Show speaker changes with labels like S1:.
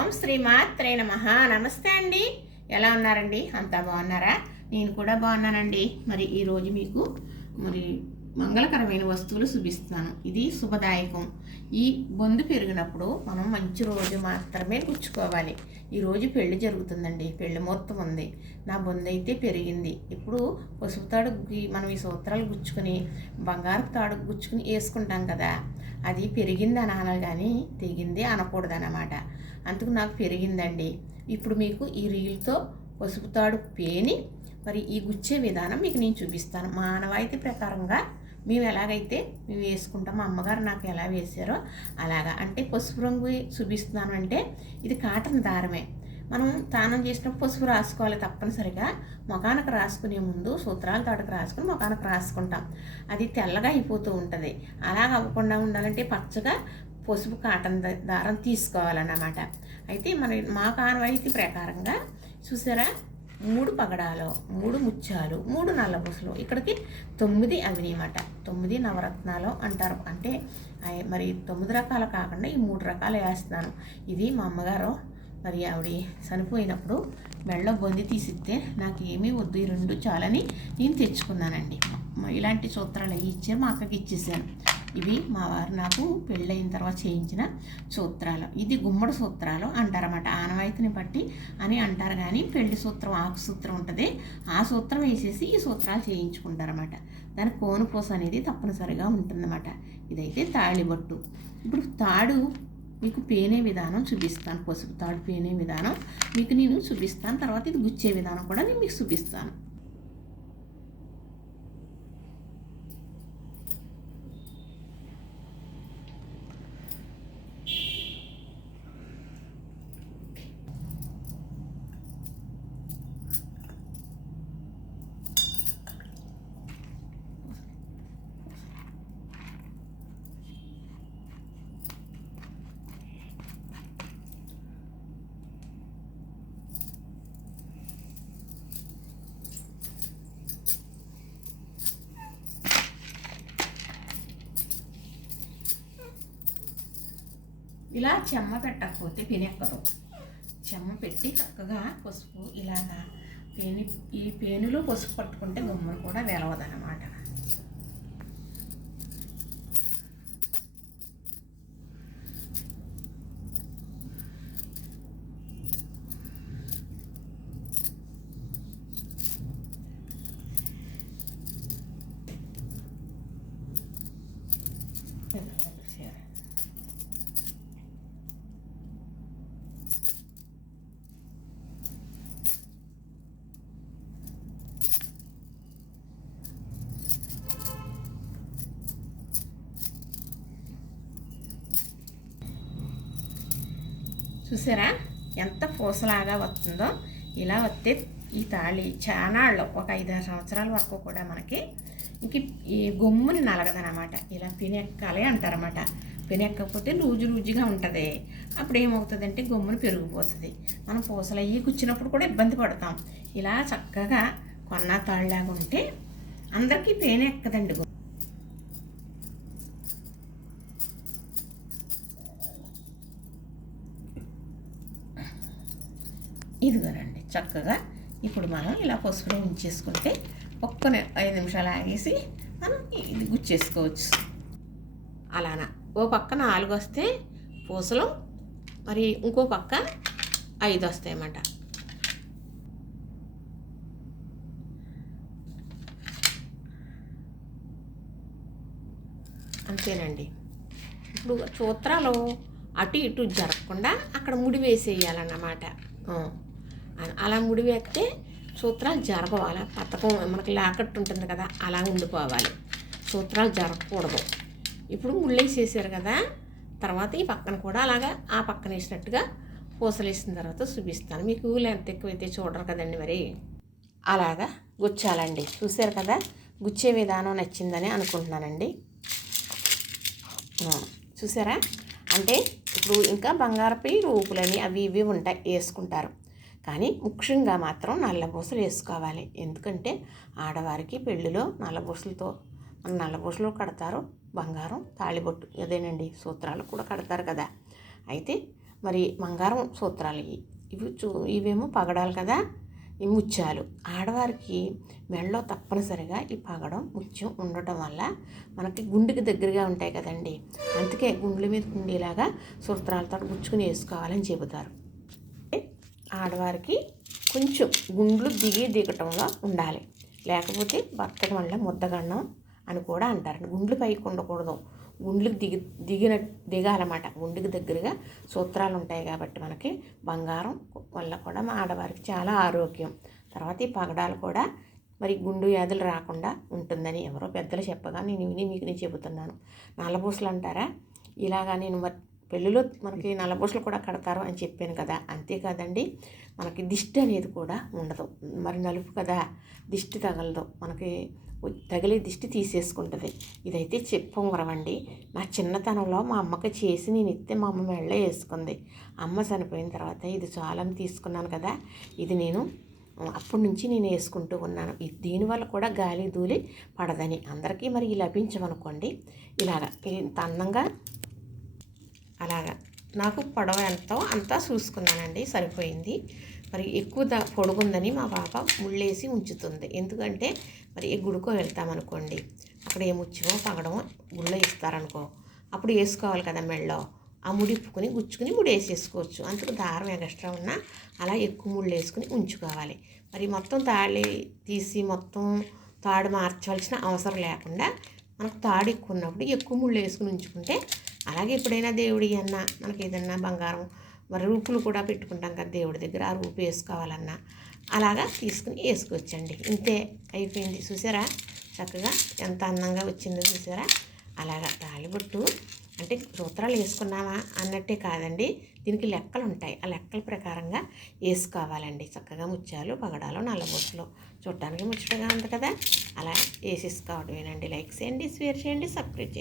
S1: ఓం శ్రీమాత్రే నమ. నమస్తే అండి. ఎలా ఉన్నారండి? అంతా బాగున్నారా? నేను కూడా బాగున్నానండి. మరి ఈరోజు మీకు మరి మంగళకరమైన వస్తువులు చూపిస్తున్నాను. ఇది శుభదాయకం. ఈ బొందు పెరిగినప్పుడు మనం మంచి రోజు మాత్రమే గుచ్చుకోవాలి. ఈరోజు పెళ్ళి జరుగుతుందండి. పెళ్ళి ముహూర్తం ఉంది. నా బొందు అయితే పెరిగింది. ఇప్పుడు పసుపు తాడుకి మనం ఈ సూత్రాలు గుచ్చుకుని బంగారు తాడు గుచ్చుకుని వేసుకుంటాం కదా. అది పెరిగింది అనాలి కానీ తెగింది అనకూడదన్నమాట అందుకు నాకు పెరిగిందండి. ఇప్పుడు మీకు ఈ రీల్తో పసుపు తాడు పేని మరి ఈ గుచ్చే విధానం మీకు నేను చూపిస్తాను. మానవాయితీ ప్రకారంగా మేము ఎలాగైతే మేము వేసుకుంటాం అమ్మగారు నాకు ఎలా వేసారో అలాగా. అంటే పసుపు రంగు చూపిస్తున్నాను అంటే ఇది కాటన్ దారమే. మనం స్నానం చేసినప్పుడు పసుపు రాసుకోవాలి తప్పనిసరిగా. ముఖానికి రాసుకునే ముందు సూత్రాల తోటకు రాసుకుని ముఖానికి రాసుకుంటాం. అది తెల్లగా అయిపోతూ ఉంటుంది. అలాగ అవ్వకుండా ఉండాలంటే పచ్చగా పసుపు కాటన్ ద- దారం తీసుకోవాలన్నమాట. అయితే మన మా కానవాయితీ ప్రకారంగా చూసారా? మూడు పగడాలు మూడు ముత్యాలు మూడు నల్లబుసలు ఇక్కడికి తొమ్మిది అవినమాట తొమ్మిది నవరత్నాలు అంటారు. అంటే మరి తొమ్మిది రకాలు కాకుండా ఈ మూడు రకాలు వేస్తున్నాను. ఇది మా అమ్మగారు మరి ఆవిడ చనిపోయినప్పుడు మెళ్ళ బొంది తీసిస్తే నాకు ఏమీ వద్దు. ఈ రెండు చాలని నేను తెచ్చుకున్నానండి. ఇలాంటి సూత్రాలు అవి మా అక్కకి ఇచ్చేసాను. ఇవి మా వారు నాకు పెళ్ళయిన తర్వాత చేయించిన సూత్రాలు. ఇది గుమ్మడి సూత్రాలు అంటారన్నమాట. ఆనవాయితీని బట్టి అని అంటారు కానీ పెళ్ళి సూత్రం ఆకు సూత్రం ఉంటుంది. ఆ సూత్రం వేసేసి ఈ సూత్రాలు చేయించుకుంటారన్నమాట. దాని కోనుపూస అనేది తప్పనిసరిగా ఉంటుందన్నమాట. ఇదైతే తాళిబొట్టు ఇప్పుడు తాడు మీకు పేనే విధానం చూపిస్తాను. పసుపు తాడు పేనే విధానం మీకు నేను చూపిస్తాను. తర్వాత ఇది గుచ్చే విధానం కూడా నేను మీకు చూపిస్తాను. ఇలా చెమ్మ పెట్టకపోతే పెనెక్కదు. చెమ్మ పెట్టి చక్కగా పసుపు ఇలాగా పేని ఈ పేనులో పసుపు పట్టుకుంటే గుమ్మలు కూడా వెలవదన్నమాట. చూసారా? ఎంత పూసలాగా వస్తుందో ఇలా వస్తే ఈ తాళి చానాళ్ళు ఒక ఐదారు సంవత్సరాల వరకు కూడా మనకి ఇంక ఈ గొమ్ముని నలగదనమాట. ఇలా పినెక్కాలి అంటారన్నమాట. పినెక్కకపోతే లూజు లూజుగా ఉంటుంది. అప్పుడు ఏమవుతుందంటే గొమ్మును పెరిగిపోతుంది. మనం పూసలు అయ్యి కూర్చున్నప్పుడు కూడా ఇబ్బంది పడతాం. ఇలా చక్కగా కొన్న తాళ్ళలాగా ఉంటే అందరికీ పేనెక్కదండి చక్కగా ఇప్పుడు మనం ఇలా పసుపులో ఉంచేసుకుంటే ఒక్క ఐదు నిమిషాలు ఆగేసి మనం ఇది గుచ్చేసుకోవచ్చు. అలానా? ఓ పక్క నాలుగు వస్తే పూసలు మరి ఇంకో పక్క ఐదు వస్తాయన్నమాట అంతేనండి. ఇప్పుడు సూత్రాలు అటు ఇటు జరగకుండా అక్కడ ముడి వేసేయాలన్నమాట. అలా ముడివేస్తే సూత్రాలు జరగవు అలా పథకం మనకి లాకట్టు ఉంటుంది కదా అలా ఉండిపోవాలి. సూత్రాలు జరగకూడదు ఇప్పుడు ముళ్ళేసేసారు కదా తర్వాత ఈ పక్కన కూడా అలాగా ఆ పక్కన వేసినట్టుగా పూసలు వేసిన తర్వాత చూపిస్తాను. మీకు లెంత్ ఎక్కువైతే చూడరు కదండి మరి. అలాగా గుచ్చాలండి. చూసారు కదా గుచ్చే విధానం నచ్చిందని అనుకుంటున్నానండి. చూసారా అంటే ఇప్పుడు ఇంకా బంగారపు రూపులని అవి ఇవి ఉంటాయి వేసుకుంటారు. కానీ ముఖ్యంగా మాత్రం నల్లబూసలు వేసుకోవాలి. ఎందుకంటే ఆడవారికి పెళ్ళిలో నల్లబూసలతో మన నల్లబూసలు కడతారు బంగారం తాళిబొట్టు అదేనండి సూత్రాలు కూడా కడతారు కదా. అయితే మరి బంగారం సూత్రాలు ఇవి చూ ఇవేమో పగడాలు కదా ఈ ముత్యాలు. ఆడవారికి మెడలో తప్పనిసరిగా ఈ పగడం ముత్యం ఉండటం వల్ల మనకి గుండెకి దగ్గరగా ఉంటాయి కదండి. అందుకే గుండెల మీద ఉండేలాగా సూత్రాలతో గుచ్చుకుని వేసుకోవాలని చెబుతారు. ఆడవారికి కొంచెం గుండ్లు దిగి దిగటంలో ఉండాలి. లేకపోతే భర్తకు వల్ల ముద్దగన్నం అని కూడా అంటారు గుండ్లు పైకి ఉండకూడదు. గుండ్లకు దిగి దిగిన దిగాలన్నమాట. గుండెకి దగ్గరగా సూత్రాలు ఉంటాయి కాబట్టి మనకి బంగారం వల్ల కూడా మా ఆడవారికి చాలా ఆరోగ్యం. తర్వాత ఈ పగడాలు కూడా మరి గుండు వ్యాధులు రాకుండా ఉంటుందని ఎవరో పెద్దలు చెప్పగా నేను విని మీకు నేను చెబుతున్నాను. నల్లబూసలు అంటారా? ఇలాగా నేను మరి పెళ్ళిలో మనకి నల్లబూసలు కూడా కడతారు అని చెప్పాను కదా అంతేకాదండి మనకి దిష్టి అనేది కూడా ఉండదు. మరి నలుపు కదా దిష్టి తగలదు. మనకి తగిలే దిష్టి తీసేసుకుంటుంది. ఇదైతే చెప్పం అండి నా చిన్నతనంలో మా అమ్మకి చేసి నేను ఇస్తే మా అమ్మ మెళ్ళ వేసుకుంది. అమ్మ చనిపోయిన తర్వాత ఇది చాలని తీసుకున్నాను కదా ఇది నేను అప్పటి నుంచి నేను వేసుకుంటూ ఉన్నాను. దీనివల్ల కూడా గాలి ధూళి పడదని. అందరికీ మరి లభించమనుకోండి. ఇలాగ ఇంత అందంగా అలాగా. నాకు పొడవ ఎంతో అంతా చూసుకున్నానండి సరిపోయింది. మరి ఎక్కువ ద పొడుగుందని మా పాప ముళ్ళేసి ఉంచుతుంది ఎందుకంటే మరి ఏ గుడికో వెళ్తామనుకోండి అక్కడ ఏ ముచ్చమో పగడమో గుళ్ళో ఇస్తారనుకో అప్పుడు వేసుకోవాలి కదా మెళ్ళో. ఆ ముడి ఇప్పుకొని గుచ్చుకుని ముడి వేసేసుకోవచ్చు అందుకు దారం ఎక్స్ట్రా ఉన్నా అలా ఎక్కువ ముళ్ళు వేసుకుని ఉంచుకోవాలి మరి మొత్తం తాళి తీసి మొత్తం తాడు మార్చవలసిన అవసరం లేకుండా మనకు తాడు ఎక్కువ ఉన్నప్పుడు ఎక్కువ ముళ్ళు వేసుకుని ఉంచుకుంటే అలాగే ఎప్పుడైనా దేవుడి అన్నా మనకి ఏదన్నా బంగారం మరి రూపులు కూడా పెట్టుకుంటాం కదా దేవుడి దగ్గర ఆ రూపు వేసుకోవాలన్నా. అలాగా తీసుకుని వేసుకోవచ్చండి ఇంతే అయిపోయింది. చూసారా? చక్కగా ఎంత అందంగా వచ్చిందో చూసారా? అలాగా తాళిబొట్టు అంటే సూత్రాలు వేసుకున్నామా అన్నట్టే కాదండి. దీనికి లెక్కలు ఉంటాయి. ఆ లెక్కల ప్రకారంగా వేసుకోవాలండి. చక్కగా ముత్యాలు పగడాలు నల్లబొట్లు చూడటానికి ముచ్చటగా ఉంది కదా? అలా వేసేసుకోవడమేనండి లైక్ చేయండి షేర్ చేయండి సబ్స్క్రైబ్ చేయండి.